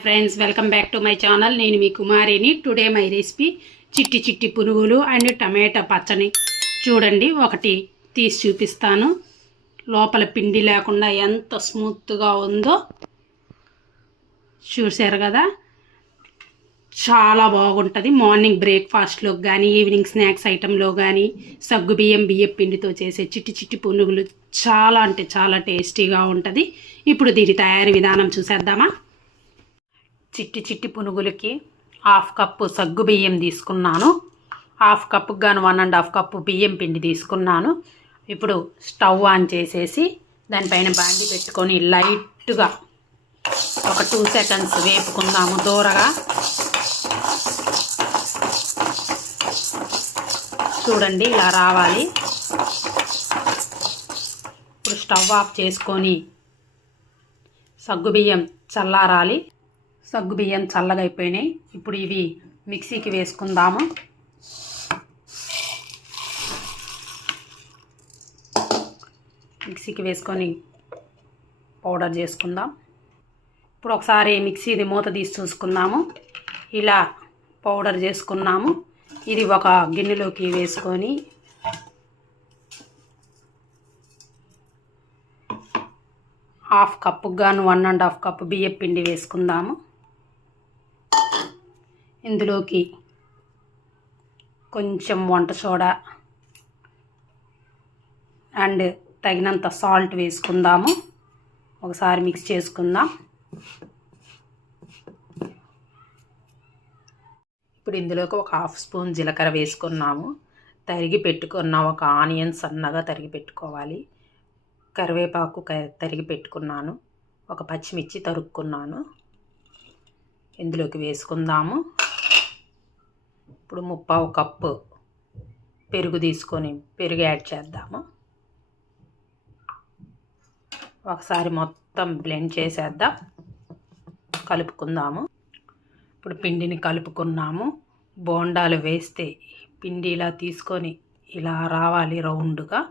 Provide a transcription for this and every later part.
Friends, welcome back to my channel. నేను మీ కుమారిని. Today my recipe చిట్టి చిట్టి పునుగులు అండ్ టమాటా పచ్చడి. చూడండి, ఒకటి తీసి చూపిస్తాను. లోపల పిండి లేకుండా ఎంత స్మూత్గా ఉందో చూశారు కదా. చాలా బాగుంటుంది. మార్నింగ్ బ్రేక్ఫాస్ట్లో కానీ, ఈవినింగ్ స్నాక్స్ ఐటెంలో కానీ బియ్యం పిండితో చేసే చిట్టి చిట్టి పునుగులు చాలా అంటే చాలా టేస్టీగా ఉంటుంది. ఇప్పుడు దీని తయారీ విధానం చూసేద్దామా. చిట్టి చిట్టి పునుగులకి 1/2 కప్పు బియ్యం తీసుకున్నాను. 1/2 కప్పుకు గాను 1½ కప్పు బియ్యం పిండి తీసుకున్నాను. ఇప్పుడు స్టవ్ ఆన్ చేసేసి దానిపైన బాండి పెట్టుకొని లైట్గా ఒక 2 సెకండ్స్ వేపుకుందాము. దూరగా చూడండి, ఇలా రావాలి. ఇప్పుడు స్టవ్ ఆఫ్ చేసుకొని సగ్గుబియ్యం చల్లారాలి. సగ్గుబియ్యం చల్లగా అయిపోయినాయి. ఇప్పుడు ఇవి మిక్సీకి వేసుకుందాము. మిక్సీకి వేసుకొని పౌడర్ చేసుకుందాం. ఇప్పుడు ఒకసారి మిక్సీది మూత తీసి చూసుకుందాము. ఇలా పౌడర్ చేసుకున్నాము. ఇది ఒక గిన్నెలోకి వేసుకొని హాఫ్ కప్పుకు గాను 1½ కప్పు బియ్యం పిండి వేసుకుందాము. ఇందులోకి కొంచెం వంట సోడా అండ్ తగినంత సాల్ట్ వేసుకుందాము. ఒకసారి మిక్స్ చేసుకుందాం. ఇప్పుడు ఇందులోకి ఒక 1/2 స్పూన్ జీలకర్ర వేసుకున్నాము. తరిగి పెట్టుకున్న ఒక ఆనియన్ సన్నగా తరిగి పెట్టుకోవాలి. కరివేపాకు తరిగి పెట్టుకున్నాను. ఒక పచ్చిమిర్చి తరుక్కున్నాను. ఇందులోకి వేసుకుందాము. ఇప్పుడు 1/4 కప్పు పెరుగు తీసుకొని పెరుగు యాడ్ చేద్దాము. ఒకసారి మొత్తం బ్లెండ్ చేసేద్దాం. కలుపుకుందాము. ఇప్పుడు పిండిని కలుపుకున్నాము. బోండాలు వేస్తే పిండి ఇలా తీసుకొని ఇలా రావాలి రౌండ్గా.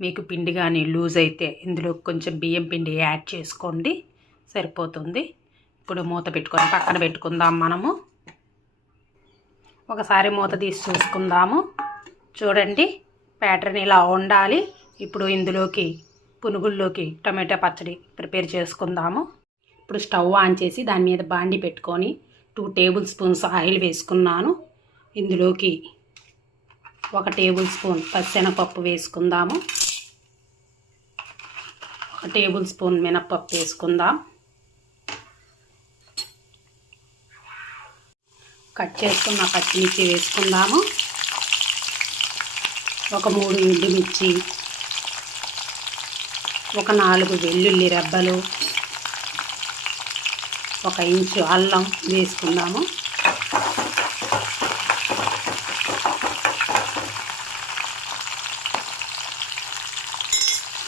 మీకు పిండి కానీ లూజ్ అయితే ఇందులో కొంచెం బియ్యం పిండి యాడ్ చేసుకోండి, సరిపోతుంది. ఇప్పుడు మూత పెట్టుకొని పక్కన పెట్టుకుందాం. మనము ఒకసారి మూత తీసి చూసుకుందాము. చూడండి, ప్యాటర్న్ ఇలా ఉండాలి. ఇప్పుడు ఇందులోకి పునుగుల్లోకి టమాటా పచ్చడి ప్రిపేర్ చేసుకుందాము. ఇప్పుడు స్టవ్ ఆన్ చేసి దాని మీద బాండి పెట్టుకొని 2 టేబుల్ స్పూన్స్ ఆయిల్ వేసుకున్నాను. ఇందులోకి 1 టేబుల్ స్పూన్ పచ్చెనగపప్పు వేసుకుందాము. 1 టేబుల్ స్పూన్ మినప్పప్పు వేసుకుందాం. కట్ చేసుకున్న పచ్చిమిర్చి వేసుకుందాము. ఒక 3 ఎండుమిర్చి, ఒక 4 వెల్లుల్లి రెబ్బలు, 1 ఇంచు అల్లం వేసుకుందాము.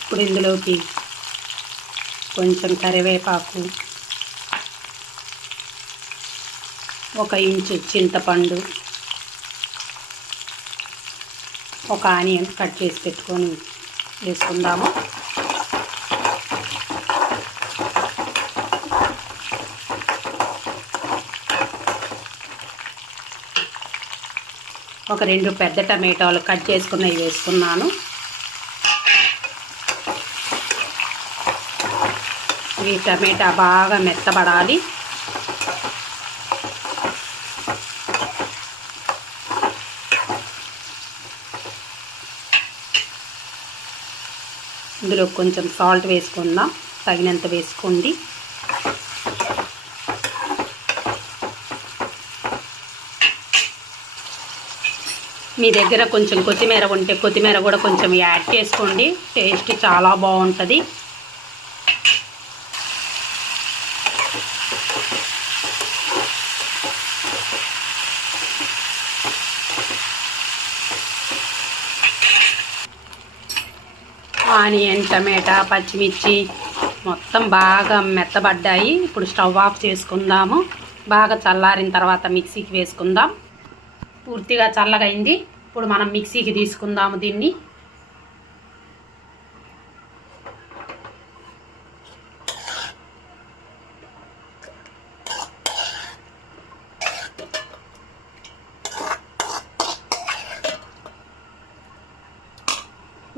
ఇప్పుడు ఇందులోకి కొంచెం కరివేపాకు, 1 ఇంచు చింతపండు, 1 ఆనియన్ కట్ చేసి పెట్టుకొని వేసుకుందాము. ఒక 2 పెద్ద టమాటాలు కట్ చేసుకున్నవి వేసుకున్నాను. ఈ టమాటా బాగా మెత్తబడాలి. ఇందులో కొంచెం సాల్ట్ వేసుకుందాం, తగినంత వేసుకోండి. మీ దగ్గర కొంచెం కొత్తిమీర ఉంటే కొత్తిమీర కూడా కొంచెం యాడ్ చేసుకోండి. టేస్ట్ చాలా బాగుంటుంది. ఆనియన్, టమాటా, పచ్చిమిర్చి మొత్తం బాగా మెత్తబడ్డాయి. ఇప్పుడు స్టవ్ ఆఫ్ చేసుకుందాము. బాగా చల్లారిన తర్వాత మిక్సీకి వేసుకుందాం. పూర్తిగా చల్లగా అయింది. ఇప్పుడు మనం మిక్సీకి తీసుకుందాము దీన్ని.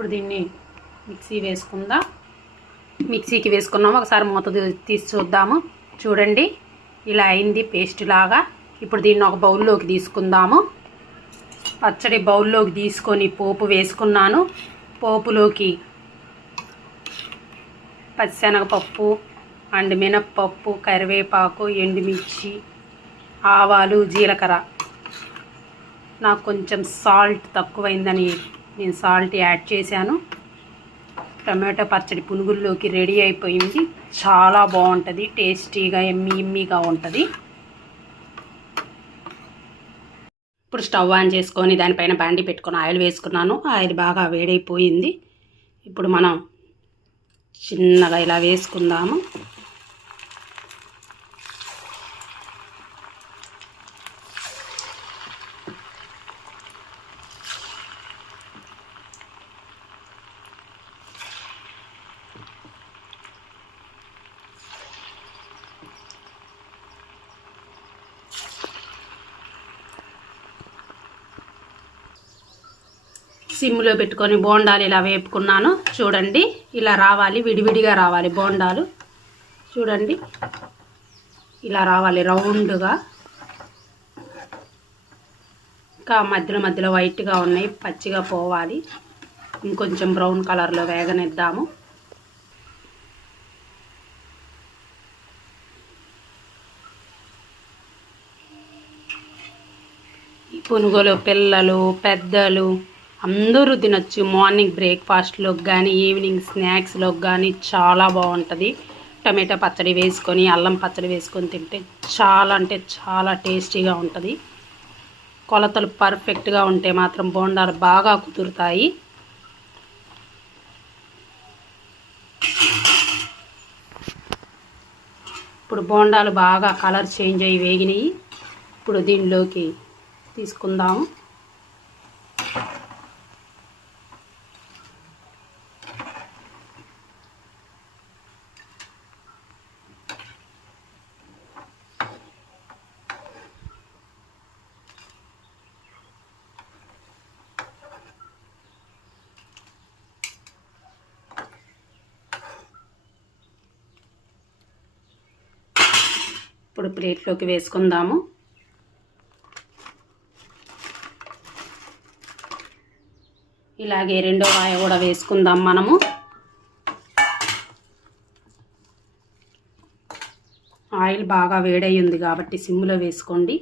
ఇప్పుడు దీన్ని మిక్సీకి వేసుకున్నాము. ఒకసారి మూత తీసి చూద్దాము. చూడండి, ఇలా అయింది పేస్ట్ లాగా. ఇప్పుడు దీన్ని ఒక బౌల్లోకి తీసుకుందాము. పచ్చడి బౌల్లోకి తీసుకొని పోపు వేసుకున్నాను. పోపులోకి పచ్చిశనగపప్పు అండ్ మినప్పప్పు, కరివేపాకు, ఎండుమిర్చి, ఆవాలు, జీలకర్ర. నాకు కొంచెం సాల్ట్ తక్కువైందని నేను సాల్ట్ యాడ్ చేశాను. టమాటో పచ్చడి పునుగుల్లోకి రెడీ అయిపోయింది. చాలా బాగుంటుంది, టేస్టీగా ఎమ్మీగా ఉంటుంది. ఇప్పుడు స్టవ్ ఆన్ చేసుకొని దానిపైన బాండి పెట్టుకొని ఆయిల్ వేసుకున్నాను. ఆయిల్ బాగా వేడైపోయింది. ఇప్పుడు మనం చిన్నగా ఇలా వేసుకుందాము. సిమ్లో పెట్టుకొని బోండాలు ఇలా వేపుకున్నాను. చూడండి, ఇలా రావాలి, విడివిడిగా రావాలి బోండాలు. చూడండి, ఇలా రావాలి రౌండ్గా. ఇంకా మధ్యలో వైట్గా ఉన్నాయి, పచ్చిగా పోవాలి. ఇంకొంచెం బ్రౌన్ కలర్లో వేగనిద్దాము. ఈ పునుగులు పిల్లలు పెద్దలు అందరూ తినొచ్చు. మార్నింగ్ బ్రేక్ఫాస్ట్లోకి కానీ ఈవినింగ్ స్నాక్స్లోకి కానీ చాలా బాగుంటుంది. టమాటా పచ్చడి వేసుకొని అల్లం పచ్చడి వేసుకొని తింటే చాలా అంటే చాలా టేస్టీగా ఉంటుంది. కొలతలు పర్ఫెక్ట్గా ఉంటే మాత్రం బోండాలు బాగా కుదురుతాయి. ఇప్పుడు బోండాలు బాగా కలర్ చేంజ్ అయ్యి వేగినాయి. ఇప్పుడు దీనిలోకి తీసుకుందాము. ఇప్పుడు ప్లేట్లోకి వేసుకుందాము. ఇలాగే రెండో వాయ కూడా వేసుకుందాం మనము. ఆయిల్ బాగా వేడయ్యింది కాబట్టి సిమ్లో వేసుకోండి.